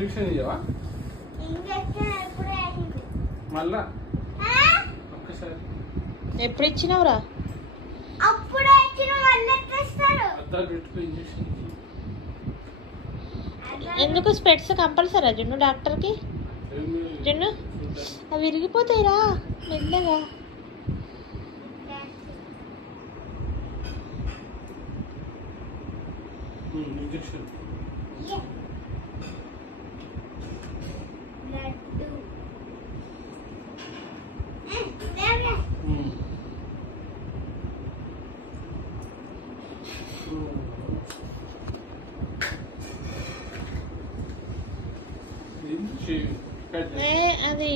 Injection ఇయ్యవా? మళ్ళా ఒక్కసారి ఎప్పుడు ఇచ్చినావురా? ఎందుకు స్పెట్స్ కంపల్సరా జున్ను డాక్టర్కి? జున్ను అవి విరిగిపోతాయిరా మెల్లగా. ఇంజెక్షన్ అది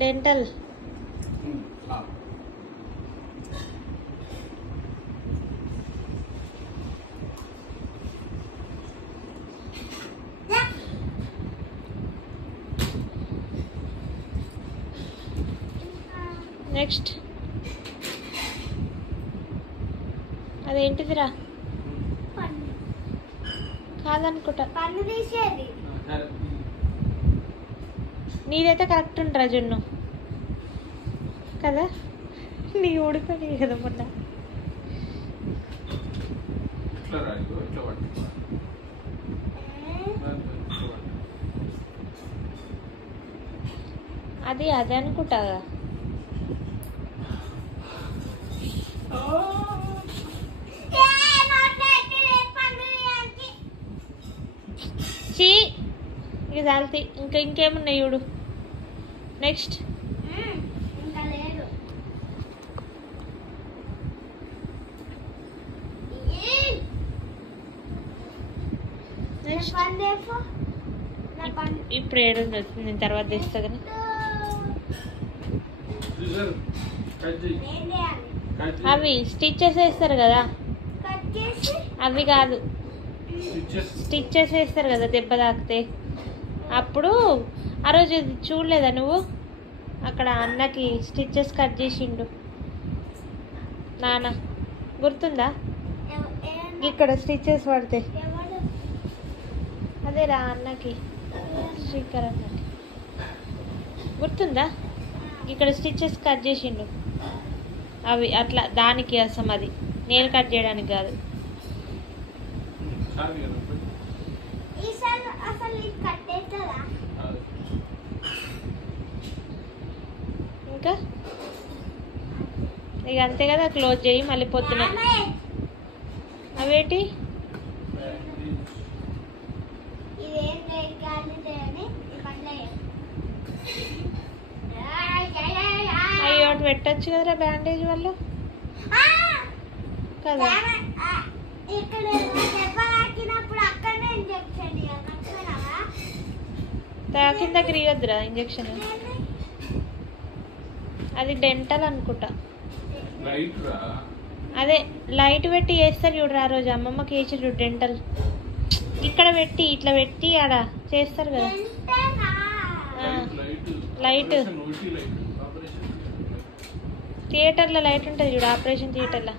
డెంటల్. నెక్స్ట్ అదేంటిదిరా? కాదనుకుంటా. నీదైతే కరెక్ట్ ఉంటారా జున్ను కదా? నీ ఊడిపోయి కదా మొన్న. అది అదే అనుకుంటా. చీ ఇక చాలుతాయి. ఇంకేమున్నాయి చూడు. నెక్స్ట్ ఇప్పుడు ఏడు నేను తర్వాత తెస్తా కానీ. అవి స్టిచెస్ వేస్తారు కదా, అవి కాదు స్టిచెస్ వేస్తారు కదా దెబ్బ తాకితే. అప్పుడు ఆ రోజు చూడలేదా నువ్వు? అక్కడ అన్నకి స్టిచెస్ కట్ చేసిండు నాన్న, గుర్తుందా? ఇక్కడ స్టిచెస్ పడితే అదేరా అన్నకి, శ్రీకర్ అన్నకి గుర్తుందా? ఇక్కడ స్టిచెస్ కట్ చేసిండు. అవి అట్లా దానికి అసలు అది నేను కట్ చేయడానికి కాదు. ఇంకా ఇక అంతే కదా, క్లోజ్ చేయి మళ్ళీ పొద్దున. అవేంటి? అవి ఒకటి పెట్టచ్చు కదరా బ్యాండేజ్ వాళ్ళు కదా. తాకిన దగ్గర ఇవ్వద్దురా ఇంజక్షన్. అది డెంటల్ అనుకుంటా. అదే లైట్ పెట్టి వేస్తారు చూడరా, ఆ రోజు అమ్మమ్మకి వేసి చూడు డెంటల్. ఇక్కడ పెట్టి ఇట్లా పెట్టి ఆడ చేస్తారు కదా లైట్. థియేటర్లో లైట్ ఉంటుంది చూడు, ఆపరేషన్ థియేటర్లో.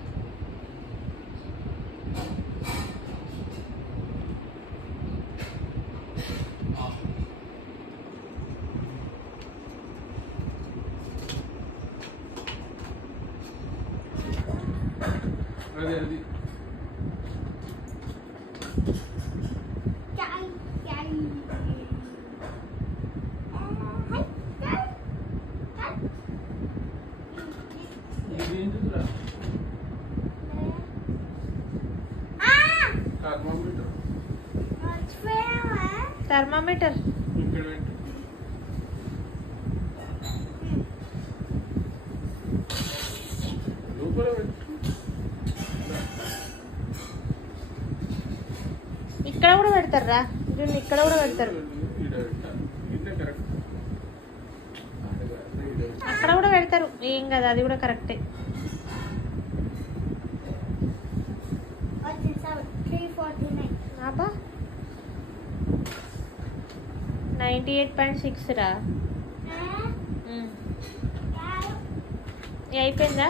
థర్మామీటర్ ఇక్కడ కూడా పెడతారా? ఇక్కడ కూడా పెడతారు, అక్కడ కూడా పెడతారు. ఏం కదా, అది కూడా కరెక్టే. 98.6 రా. అయిపోయిందా?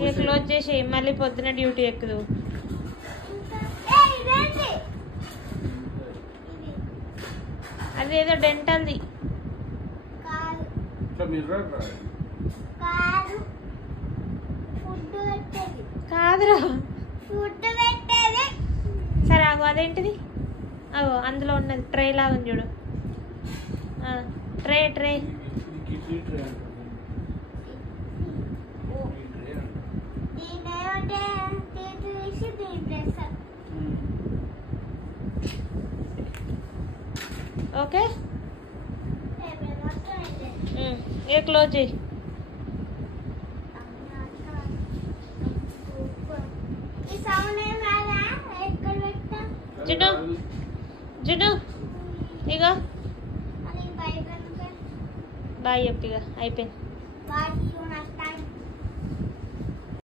ఇక క్లోజ్ చేసి మళ్ళీ పొద్దున డ్యూటీ ఎక్కుదు. అదేదో డెంటల్ది. ఇట్లా మిర్రర్ రా. కాదురా. సరే ఆగు, అదేంటిది? అగో అందులో ఉన్నది ట్రే లాగా ఉంది చూడు. Tray tray. ఈ కిడ్నీ ట్రే అంటారు. ఈ ట్రే అంటారు. ఓకే, ఏ క్లోజ్ చేయి. జును జును ఇగో బాయ్ చెప్పిగా అయిపోయింది.